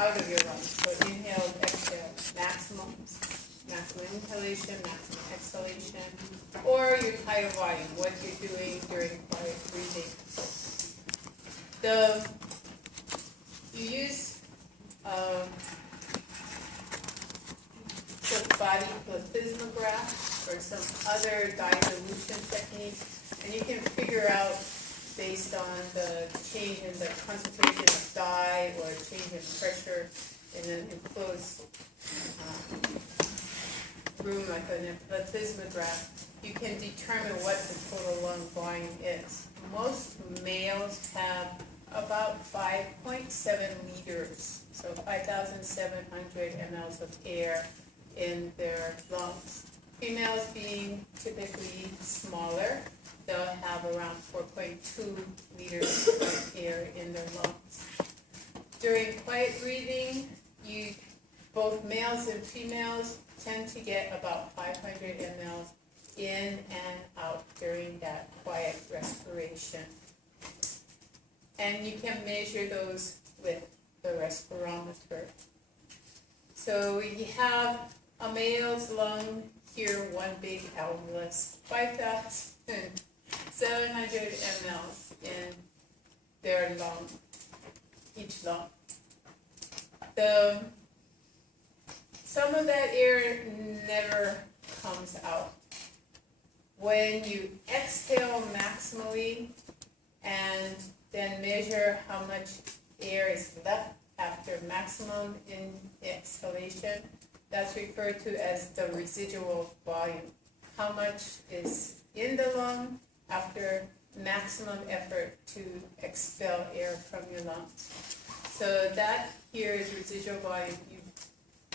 out of your lungs. So inhale, exhale, maximum inhalation, maximum exhalation, or your tidal volume, what you're doing during quiet breathing. You use the body plethysmograph or some other dilution techniques, and you can figure out based on the change in the concentration of dye or change in pressure in an enclosed room like a plethysmograph, you can determine what the total lung volume is. Most males have about 5.7 liters, so 5,700 mLs of air in their lungs. Females being typically smaller, they'll have around 4.2 liters of air in their lungs. During quiet breathing, both males and females tend to get about 500 mLs in and out during that quiet respiration. And you can measure those with the respirometer. So we have a male's lung here, one big alveolus, 5,700 mLs in their lung, each lung. Some of that air never comes out. When you exhale maximally and then measure how much air is left after maximum exhalation, that's referred to as the residual volume. How much is in the lung after maximum effort to expel air from your lungs. So that here is residual volume. You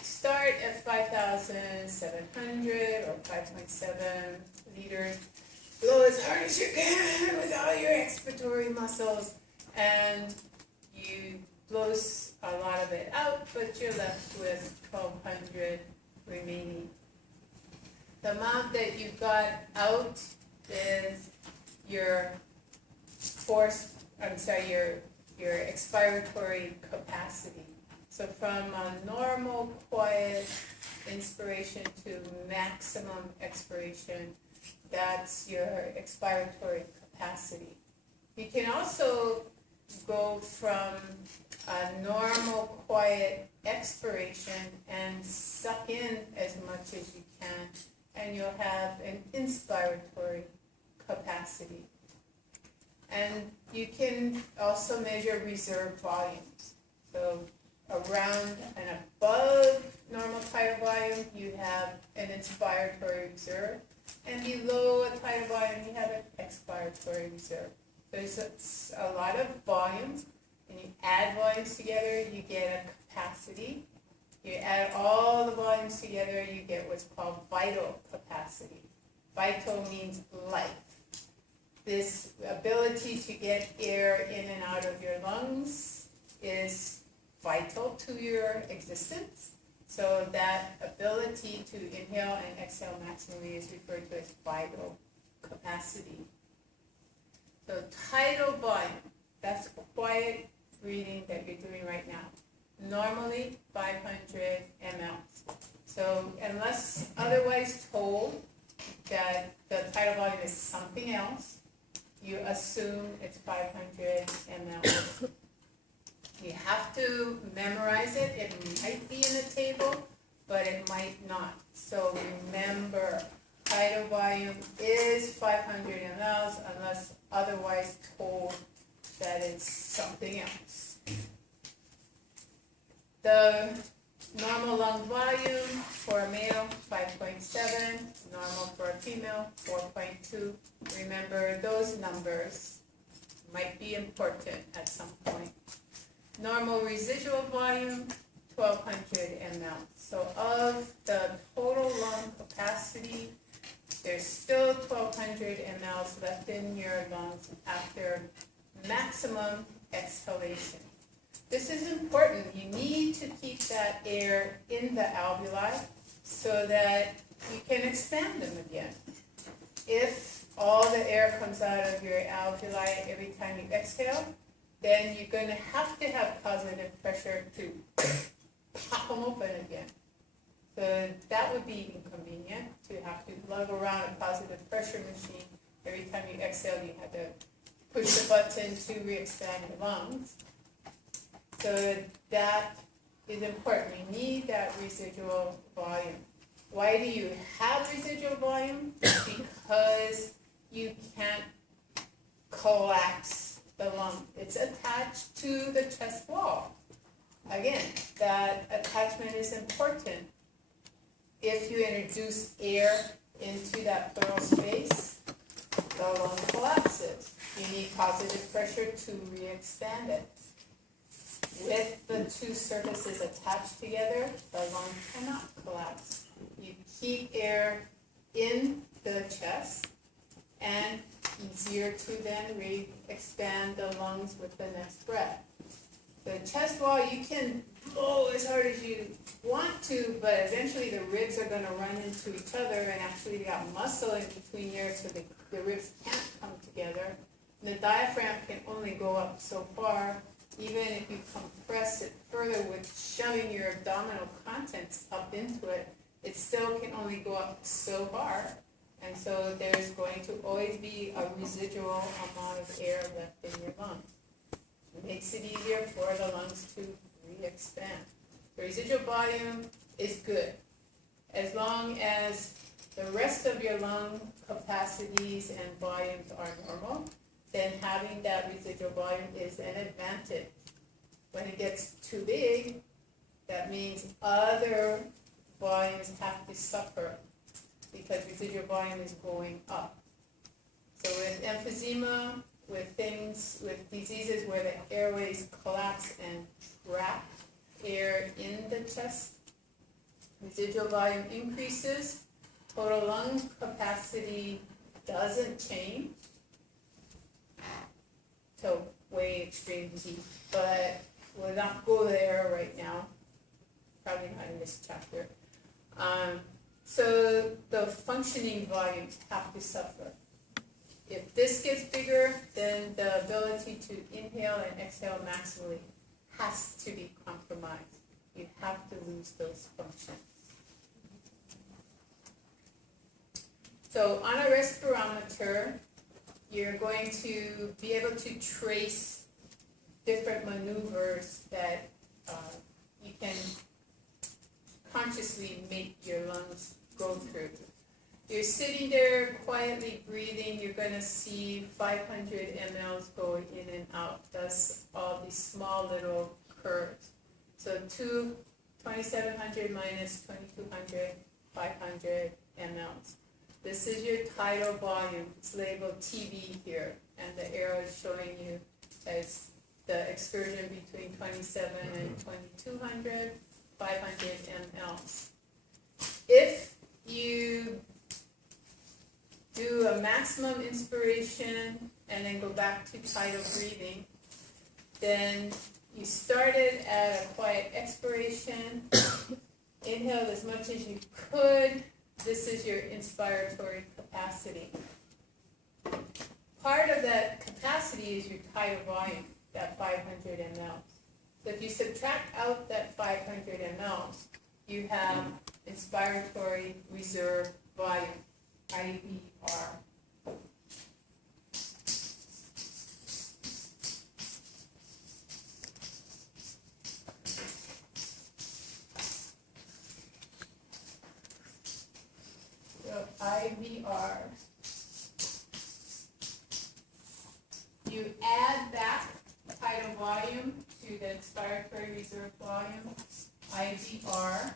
start at 5,700 or 5.7 liters. Blow as hard as you can with all your expiratory muscles, and you blow a lot of it out, but you're left with 1,200 remaining. The amount that you got out is your your expiratory capacity. So from a normal quiet inspiration to maximum expiration, that's your expiratory capacity. You can also go from a normal quiet expiration and suck in as much as you can, and you'll have an inspiratory capacity. And you can also measure reserve volumes. So around and above normal tidal volume, you have an inspiratory reserve, and below a tidal volume, you have an expiratory reserve. So it's a lot of volumes, and you add volumes together, you get a capacity. You add all the volumes together, you get what's called vital capacity. Vital means life. This ability to get air in and out of your lungs is vital to your existence. So that ability to inhale and exhale maximally is referred to as vital capacity. So tidal volume, that's quiet breathing that you're doing right now. Normally 500 mLs. So unless otherwise told that the tidal volume is something else, you assume it's 500 mLs. You have to memorize it. It might be in the table, but it might not. So remember, tidal volume is 500 mLs unless otherwise told that it's something else. The normal lung volume for a male, 5.7. Normal for a female, 4.2. Remember, those numbers might be important at some point. Normal residual volume, 1,200 mL. So of the total lung capacity, there's still 1,200 mLs left in your lungs after maximum exhalation. This is important. You need to keep that air in the alveoli so that you can expand them again. If all the air comes out of your alveoli every time you exhale, then you're going to have positive pressure to pop them open again. So that would be inconvenient to have to lug around a positive pressure machine. Every time you exhale, you have to push the button to re-expand your lungs. So that is important. We need that residual volume. Why do you have residual volume? Because you can't collapse the lung. It's attached to the chest wall. Again, that attachment is important. If you introduce air into that pleural space, the lung collapses. You need positive pressure to re-expand it. With the two surfaces attached together, the lung cannot collapse. You keep air in the chest, and easier to then re-expand the lungs with the next breath. The chest wall, you can blow as hard as you want to, but eventually the ribs are going to run into each other, and actually you got muscle in between there, so the ribs can't come together. And the diaphragm can only go up so far. Even if you compress it further with shoving your abdominal contents up into it, it still can only go up so far. And so there's going to always be a residual amount of air left in your lungs. It makes it easier for the lungs to re-expand. The residual volume is good as long as the rest of your lung capacities and volumes are normal. Then having that residual volume is an advantage. When it gets too big, that means other volumes have to suffer because residual volume is going up. So with emphysema, with diseases where the airways collapse and trap air in the chest, residual volume increases, total lung capacity doesn't change. So way extreme disease, but we'll not go there right now. Probably not in this chapter. So the functioning volumes have to suffer. If this gets bigger, then the ability to inhale and exhale maximally has to be compromised. You have to lose those functions. So on a respirometer, you're going to be able to trace different maneuvers that you can consciously make your lungs go through. You're sitting there quietly breathing, you're going to see 500 mLs go in and out. That's all these small little curves. So 2700 minus 2200, 500 mLs. This is your tidal volume. It's labeled TB here, and the arrow is showing you as the excursion between 27 and 2200, 500 mLs. If you do a maximum inspiration and then go back to tidal breathing, then you started at a quiet expiration, inhaled as much as you could. This is your inspiratory capacity. Part of that capacity is your tidal volume, that 500 mLs. So if you subtract out that 500 mLs, you have inspiratory reserve volume, IVR. So IVR. You add back tidal volume to the inspiratory reserve volume, IVR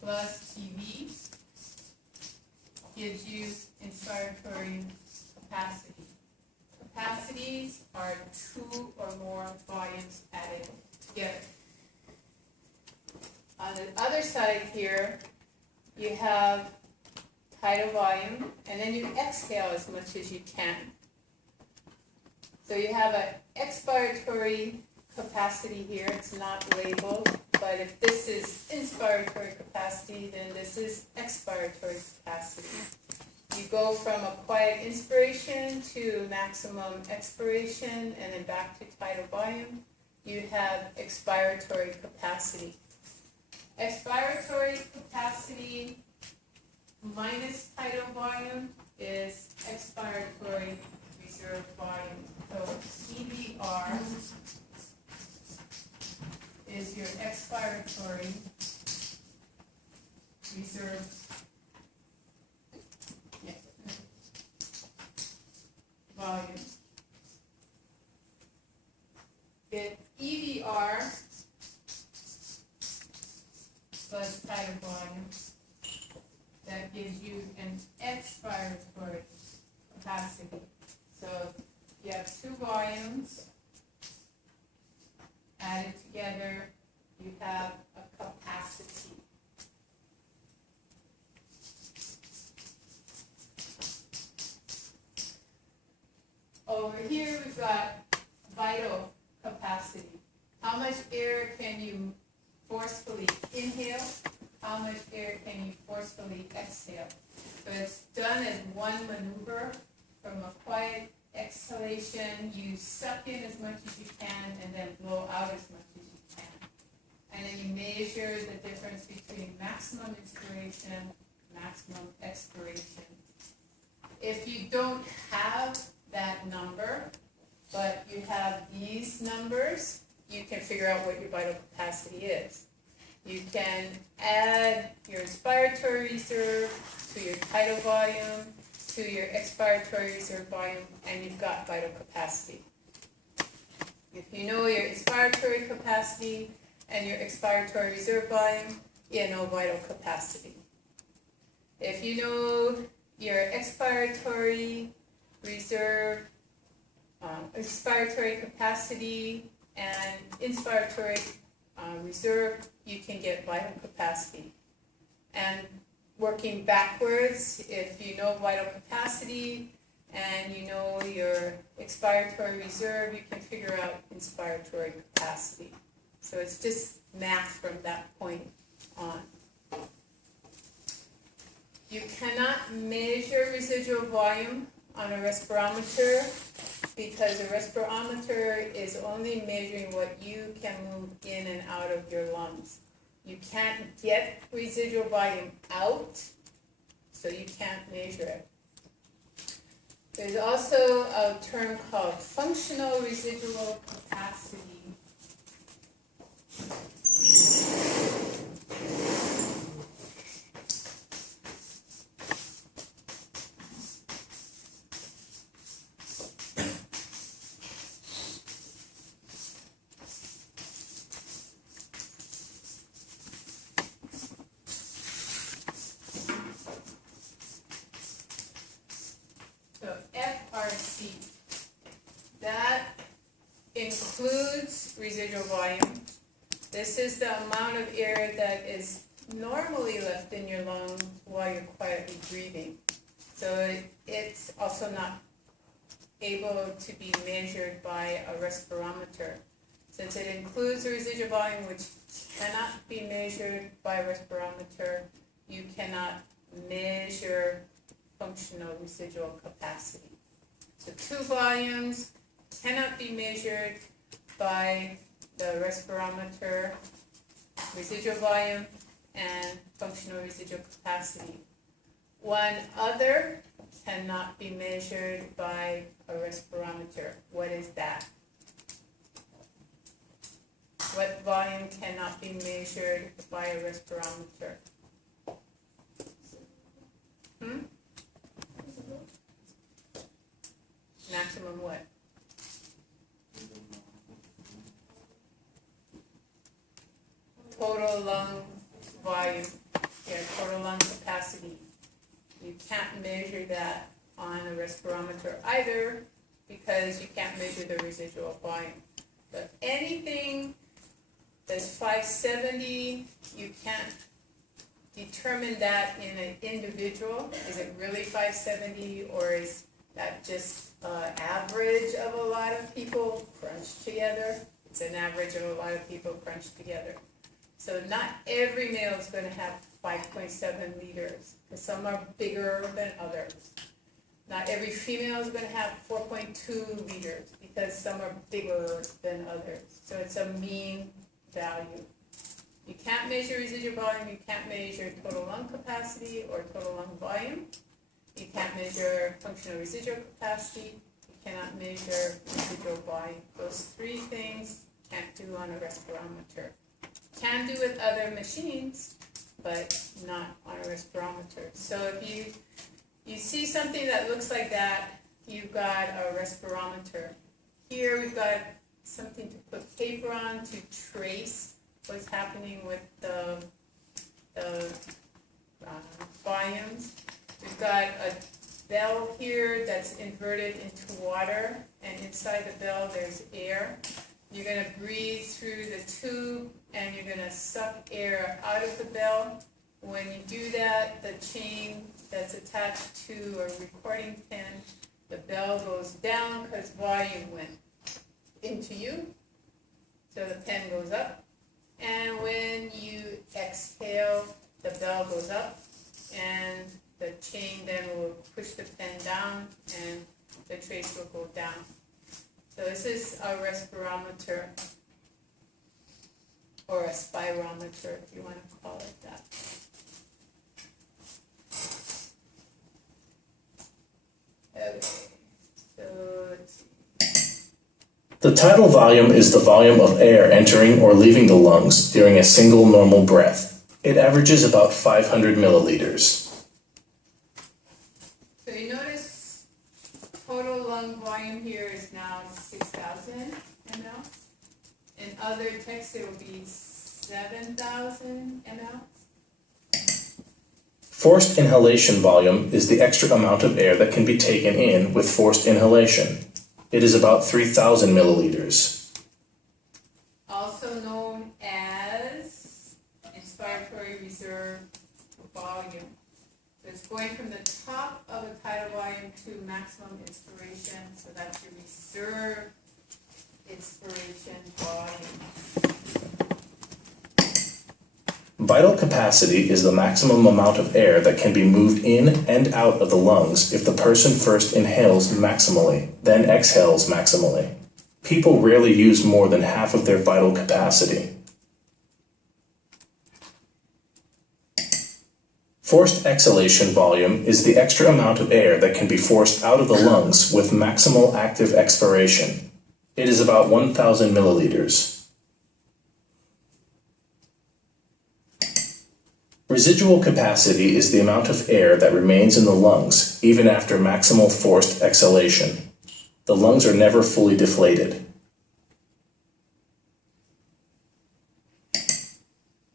plus TV gives you inspiratory capacity. Capacities are two or more volumes added together. On the other side here, you have tidal volume, and then you exhale as much as you can. So you have an expiratory capacity here. It's not labeled, but if this is inspiratory capacity, then this is expiratory capacity. You go from a quiet inspiration to maximum expiration and then back to tidal volume. You have expiratory capacity. Expiratory capacity minus tidal volume is expiratory reserve volume. So EVR is your expiratory reserve volume. If EVR plus tidal volume, that gives you an expiratory capacity. So you have two volumes added together, you have a capacity. Over here we've got vital capacity. How much air can you forcefully inhale? How much air can you forcefully exhale? So it's done as one maneuver. From a quiet exhalation, you suck in as much as you can and then blow out as much as you can. And then you measure the difference between maximum inspiration, maximum expiration. If you don't have that number, but you have these numbers, you can figure out what your vital capacity is. You can add your inspiratory reserve to your tidal volume, to your expiratory reserve volume, and you've got vital capacity. If you know your inspiratory capacity and your expiratory reserve volume, you know vital capacity. If you know your expiratory reserve, expiratory capacity and inspiratory reserve, you can get vital capacity. And working backwards, if you know vital capacity and you know your expiratory reserve, you can figure out inspiratory capacity. So it's just math from that point on. You cannot measure residual volume on a respirometer because a respirometer is only measuring what you can move in and out of your lungs. You can't get residual volume out, so you can't measure it. There's also a term called functional residual capacity. That includes residual volume. This is the amount of air that is normally left in your lungs while you're quietly breathing. So it's also not able to be measured by a respirometer. Since it includes the residual volume, which cannot be measured by a respirometer, you cannot measure functional residual capacity. So two volumes cannot be measured by the respirometer, residual volume, and functional residual capacity. One other cannot be measured by a respirometer. What is that? What volume cannot be measured by a respirometer? Maximum what? Total lung volume. Yeah, total lung capacity. You can't measure that on a respirometer either because you can't measure the residual volume. But anything that's 570, you can't determine that in an individual. Is it really 570 or is that just average of a lot of people crunched together? It's an average of a lot of people crunched together. So not every male is going to have 5.7 liters, because some are bigger than others. Not every female is going to have 4.2 liters, because some are bigger than others. So it's a mean value. You can't measure residual volume, you can't measure total lung capacity or total lung volume. You can't measure functional residual capacity. You cannot measure residual volume. Those three things you can't do on a respirometer. Can do with other machines, but not on a respirometer. So if you see something that looks like that, you've got a respirometer. Here we've got something to put paper on to trace what's happening with the volumes. We've got a bell here that's inverted into water, and inside the bell there's air. You're going to breathe through the tube, and you're going to suck air out of the bell. When you do that, the chain that's attached to a recording pin, the bell goes down because volume went into you. So the pen goes up. And when you exhale, the bell goes up, and the chain then will push the pen down, and the trace will go down. So this is a respirometer, or a spirometer, if you want to call it that. Okay, so let's see. The tidal volume is the volume of air entering or leaving the lungs during a single normal breath. It averages about 500 milliliters. So you notice total lung volume here is now 6,000 ml. In other texts it will be 7,000 ml. Forced inhalation volume is the extra amount of air that can be taken in with forced inhalation. It is about 3,000 milliliters. Also known as inspiratory reserve volume. So it's going from the top of a tidal volume to maximum inspiration. So that's your reserve inspiration volume. Vital capacity is the maximum amount of air that can be moved in and out of the lungs if the person first inhales maximally, then exhales maximally. People rarely use more than half of their vital capacity. Forced exhalation volume is the extra amount of air that can be forced out of the lungs with maximal active expiration. It is about 1,000 milliliters. Residual capacity is the amount of air that remains in the lungs even after maximal forced exhalation. The lungs are never fully deflated.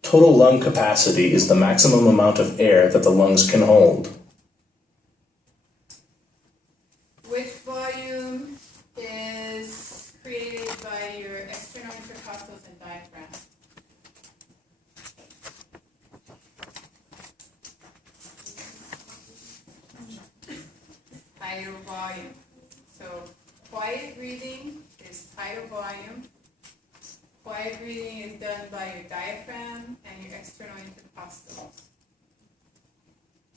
Total lung capacity is the maximum amount of air that the lungs can hold. Which volume is created by your external intercostals and diaphragm? Tidal volume. So quiet breathing is tidal volume. Quiet breathing is done by your diaphragm and your external intercostals.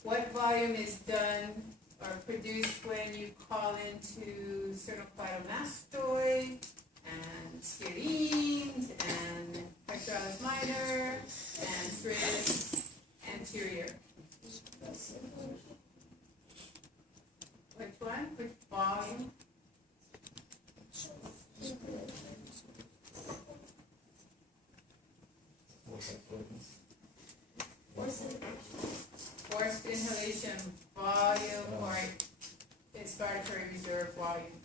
What volume is done or produced when you call into sternocleidomastoid and scalenes and pectoralis minor and serratus anterior? Which one? Which volume? Forced inhalation volume or inspiratory reserve volume.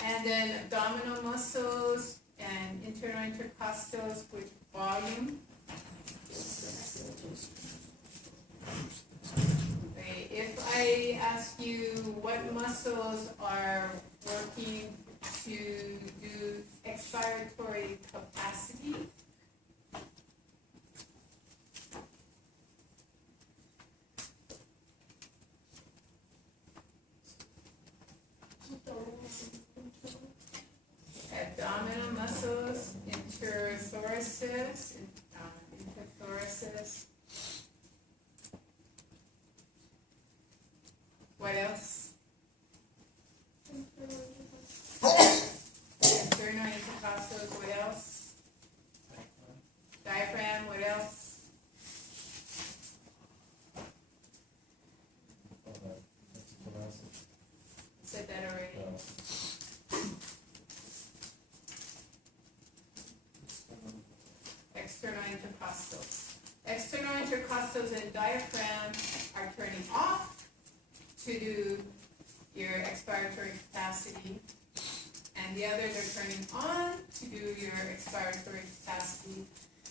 And then abdominal muscles and internal intercostals, which volume? Okay, if I ask you what muscles are working to do expiratory capacity, abdominal muscles, interthoracic, intrathoracis, intrathoracis. What else? External intercostals, what else? Diaphragm, what else? Said that already. External intercostals. External intercostals and diaphragm are turning off to do your expiratory capacity, and the others are turning on to do your expiratory capacity.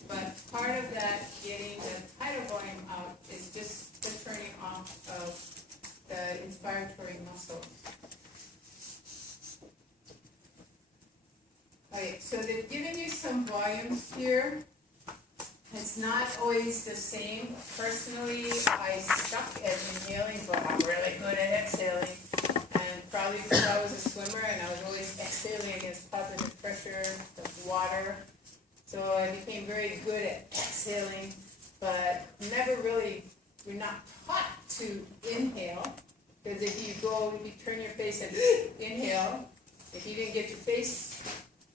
But part of that, getting the tidal volume out, is just the turning off of the inspiratory muscle. Okay, so they've given you some volumes here. It's not always the same. Personally, I suck at inhaling, but I'm really good at exhaling. And probably because I was a swimmer and I was always exhaling against positive pressure of water. So I became very good at exhaling, but never really, we're not taught to inhale. Because if you turn your face and inhale, if you didn't get your face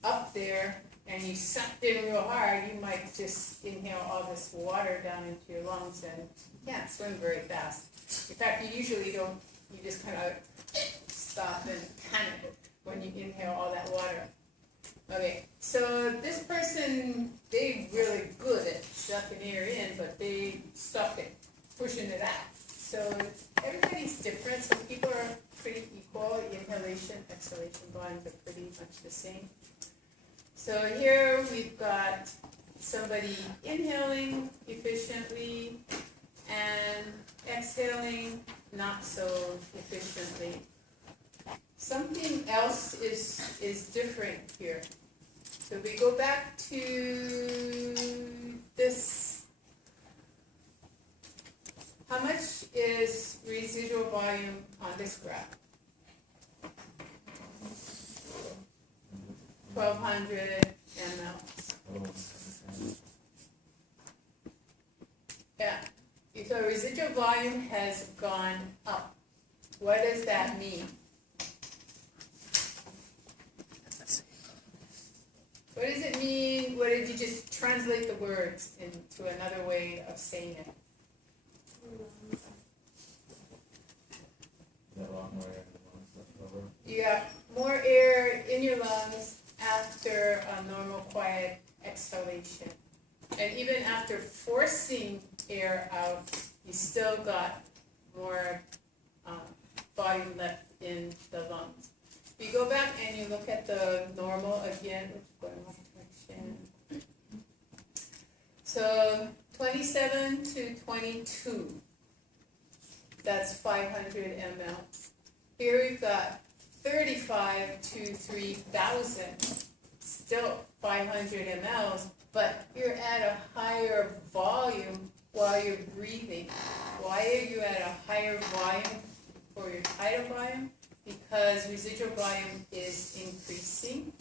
up there and you sucked in real hard, you might just inhale all this water down into your lungs and you can't swim very fast. In fact, you usually don't, you just kind of stop and panic when you inhale all that water. Okay, so this person, they're really good at sucking air in, but they suck at pushing it out. So everybody's different. Some people are pretty equal. Inhalation, exhalation volumes are pretty much the same. So here we've got somebody inhaling efficiently and exhaling not so efficiently. Something else is different here. So we go back to this. How much is residual volume on this graph? 1,200 mLs. Yeah, so residual volume has gone up. What does that mean? What does it mean? What did you just translate the words into another way of saying it? You got more air in your lungs after a normal quiet exhalation. And even after forcing air out, you still got more volume left in the lungs. If you go back and you look at the normal again, which is going one direction. So 27 to 22, that's 500 mLs. Here we've got 35 to 3,000, still 500 mLs, but you're at a higher volume while you're breathing. Why are you at a higher volume for your tidal volume? Because residual volume is increasing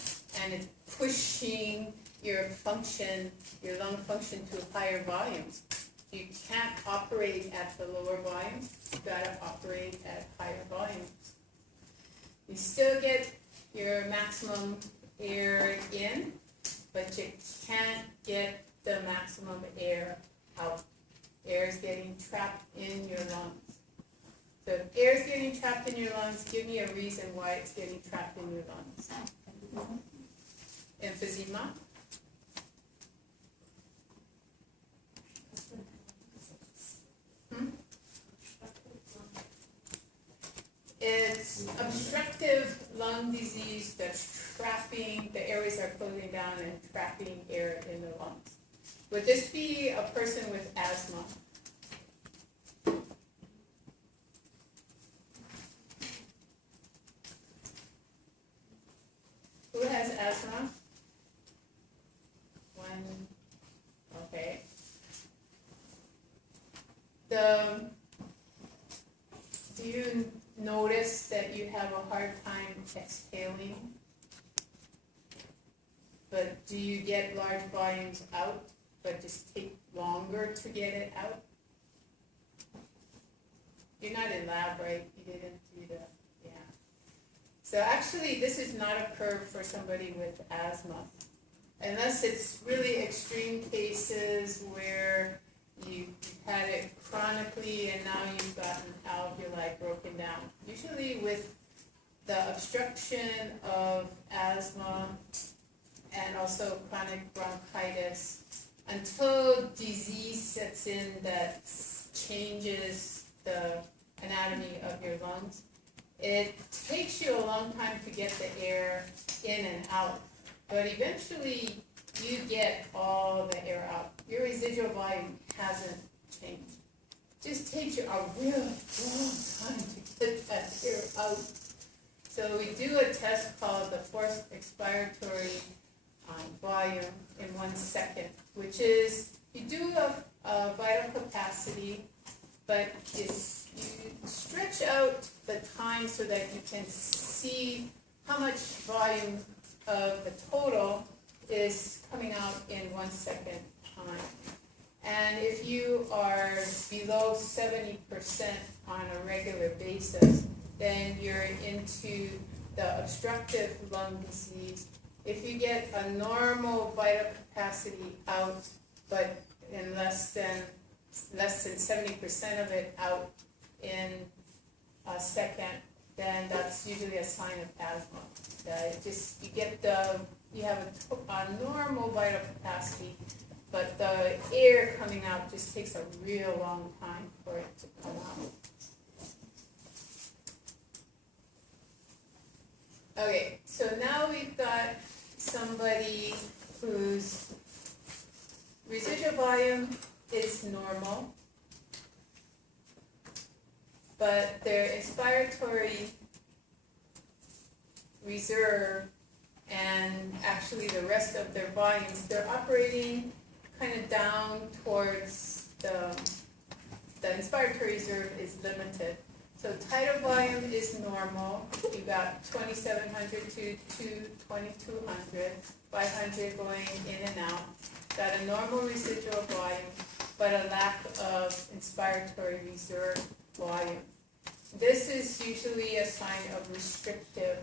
and it's pushing your function, your lung function to higher volumes. You can't operate at the lower volumes, you've got to operate at higher volumes. You still get your maximum air in, but you can't get the maximum air out. Air is getting trapped in your lungs. So if air is getting trapped in your lungs, give me a reason why it's getting trapped in your lungs. Emphysema. It's obstructive lung disease that's trapping, the airways are closing down and trapping air in the lungs. Would this be a person with asthma? Who has asthma? One. Okay. Do you notice that you have a hard time exhaling? But Do you get large volumes out, but just take longer to get it out? You're not in lab, right? You didn't do that, yeah. So actually, this is not a curve for somebody with asthma. Unless it's really extreme cases where you've had it chronically and now you've gotten alveoli broken down. Usually with the obstruction of asthma and also chronic bronchitis, until disease sets in that changes the anatomy of your lungs, it takes you a long time to get the air in and out. But eventually, you get all the air out. Your residual volume hasn't changed. It just takes you a real long time to get that air out. So we do a test called the forced expiratory volume in 1 second, which is you do a vital capacity, but it's, you stretch out the time so that you can see how much volume of the total is coming out in 1 second time. And if you are below 70% on a regular basis, then you're into the obstructive lung disease. If you get a normal vital capacity out, but in less than 70% of it out in a second, then that's usually a sign of asthma. You have a normal vital capacity, but the air coming out just takes a real long time for it to come out. Okay, so now we've got somebody whose residual volume is normal, but their inspiratory reserve and actually the rest of their volumes, they're operating kind of down towards the inspiratory reserve is limited. So tidal volume is normal. You got 2,700 to 2,200, 500 going in and out. Got a normal residual volume, but a lack of inspiratory reserve volume. This is usually a sign of restrictive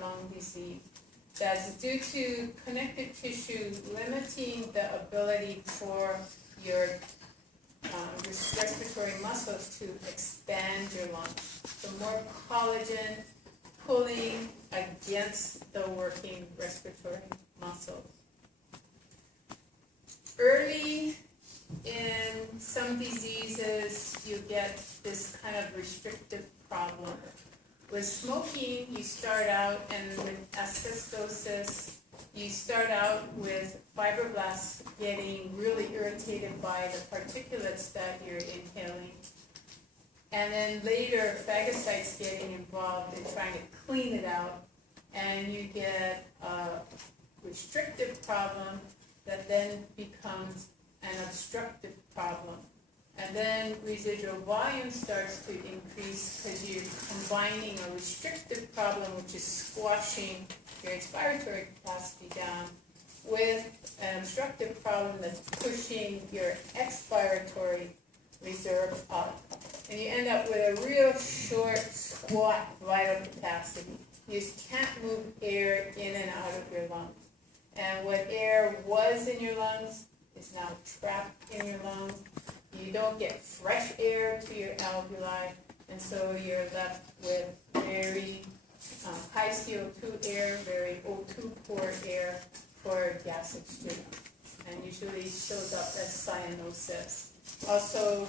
lung disease. That's due to connective tissue limiting the ability for your respiratory muscles to expand your lungs. So more collagen pulling against the working respiratory muscles. Early in some diseases, you get this kind of restrictive problem. With smoking, you start out, and with asbestosis, you start out with fibroblasts getting really irritated by the particulates that you're inhaling. And then later, phagocytes getting involved in trying to clean it out, and you get a restrictive problem that then becomes an obstructive problem. And then residual volume starts to increase because you're combining a restrictive problem, which is squashing your inspiratory capacity down, with an obstructive problem that's pushing your expiratory reserve up. And you end up with a real short, squat vital capacity. You just can't move air in and out of your lungs. And what air was in your lungs is now trapped in your lungs. You don't get fresh air to your alveoli, and so you're left with very high CO2 air, very O2 poor air for gas exchange, and usually shows up as cyanosis. Also,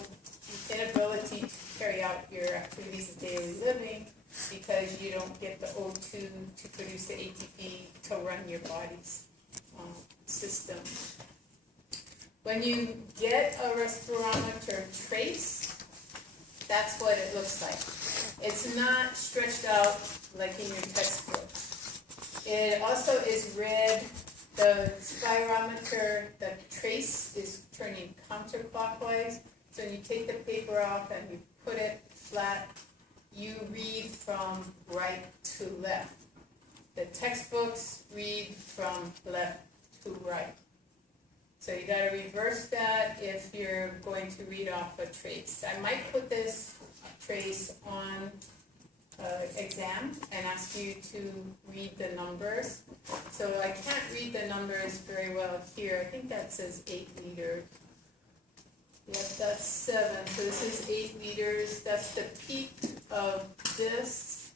inability to carry out your activities of daily living because you don't get the O2 to produce the ATP to run your body's system. When you get a respirometer trace, that's what it looks like. It's not stretched out like in your textbook. It also is red. The spirometer, the trace is turning counterclockwise. So when you take the paper off and you put it flat, you read from right to left. The textbooks read from left to right. So you gotta reverse that if you're going to read off a trace. I might put this trace on exam and ask you to read the numbers. So I can't read the numbers very well here. I think that says 8 liters. Yep, that's 7. So this is 8 liters. That's the peak of this,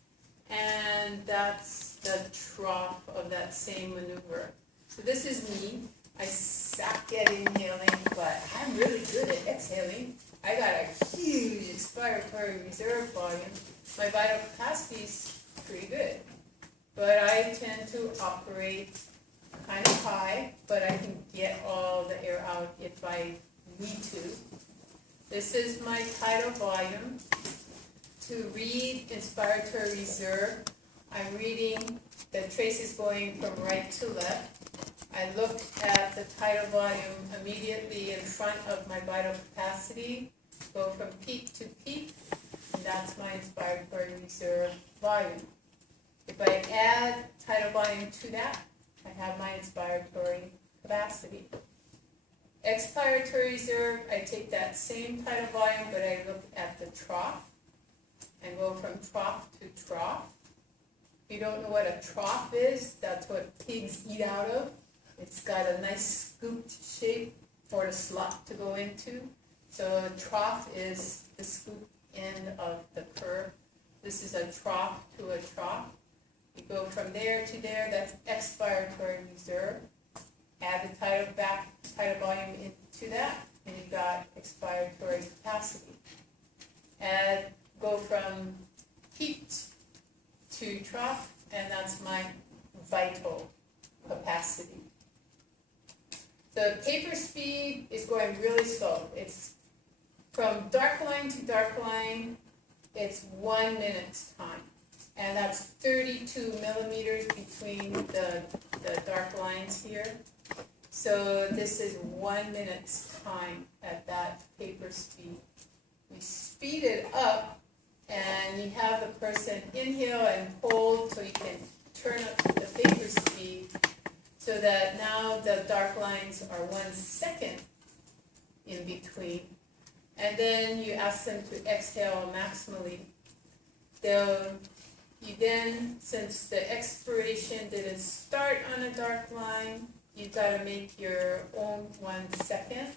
and that's the trough of that same maneuver. So this is me. I suck at inhaling, but I'm really good at exhaling. I got a huge expiratory reserve volume. My vital capacity is pretty good, but I tend to operate kind of high, but I can get all the air out if I need to. This is my tidal volume. To read inspiratory reserve, I'm reading the traces going from right to left. I look at the tidal volume immediately in front of my vital capacity, go from peak to peak, and that's my inspiratory reserve volume. If I add tidal volume to that, I have my inspiratory capacity. Expiratory reserve, I take that same tidal volume, but I look at the trough and go from trough to trough. If you don't know what a trough is, that's what pigs eat out of. It's got a nice scooped shape for the slot to go into. So a trough is the scoop end of the curve. This is a trough to a trough. You go from there to there, that's expiratory reserve. Add the tidal volume into that, and you've got expiratory capacity. Go from peak to trough, and that's my vital capacity. The paper speed is going really slow. It's from dark line to dark line, it's 1 minute's time. And that's 32 millimeters between the dark lines here. So this is 1 minute's time at that paper speed. We speed it up, and you have the person inhale and hold so you can turn up the paper speed so that now the dark lines are 1 second in between. And then you ask them to exhale maximally. You then, since the expiration didn't start on a dark line, you've got to make your own 1 second,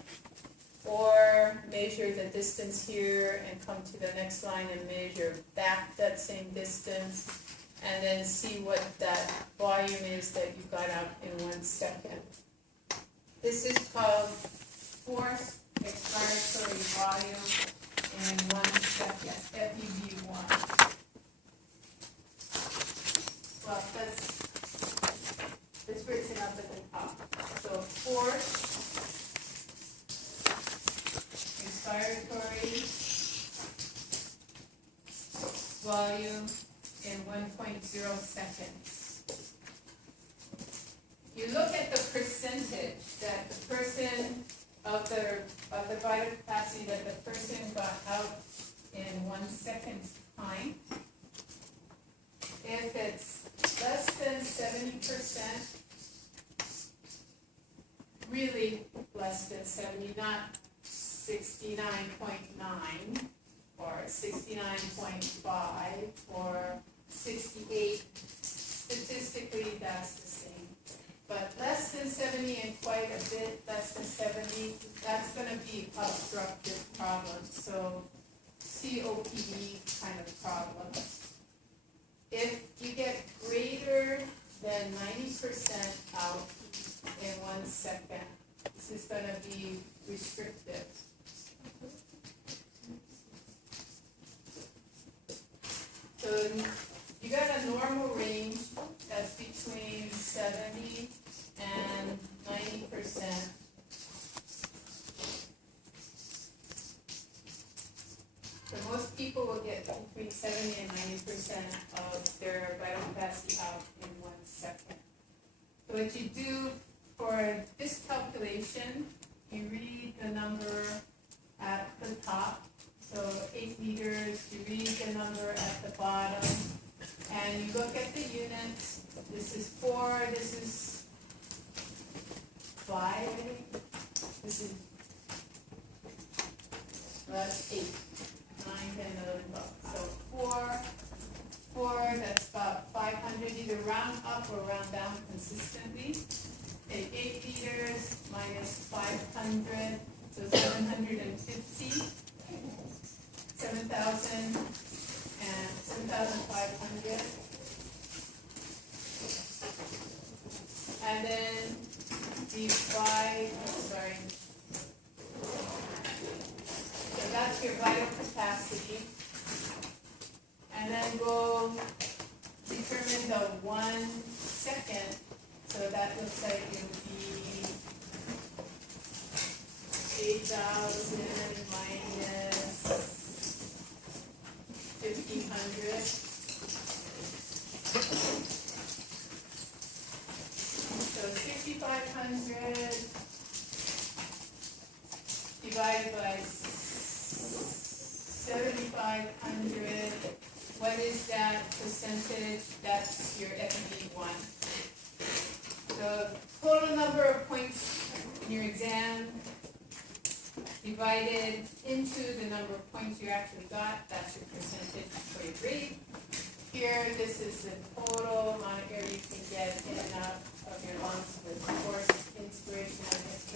or measure the distance here and come to the next line and measure back that same distance, and then see what that volume is that you got out in 1 second. This is called forced expiratory volume in 1 second, FEV1. Well, that's written up at the top. So forced expiratory volume in 1.0 seconds. You look at the percentage that the person of the vital capacity that the person got out in 1 second's time. If it's less than 70%, really less than 70, not 69.9 or 69.5 or 68, statistically that's the same. But less than 70 and quite a bit less than 70, that's going to be obstructive problems, so COPD kind of problems. If you get greater than 90% out in 1 second, this is going to be restrictive. So you got a normal range that's between 70 and 90%. So most people will get between 70 and 90% of their vital capacity out in 1 second. So what you do for this calculation, you read the number at the top, so 8 liters, you read the number at the bottom, and you look at the units. This is 4, this is 5, I think. This is, well, that's 8, 9, 10, 11, 12. So 4, that's about 500, either round up or round down consistently. Okay, 8 liters minus 500, so 750, 7,000 and 7,500. And then divide, so that's your vital capacity. And then we'll determine the 1 second. So that looks like it would be 8,000 minus 1,500. So 6,500 divided by 7,500. What is that percentage? That's your FEV1. The total number of points in your exam divided into the number of points you actually got, that's your percentage for your grade. Here, this is the total amount of air you can get in and out of your lungs with forced inspiration and expiration.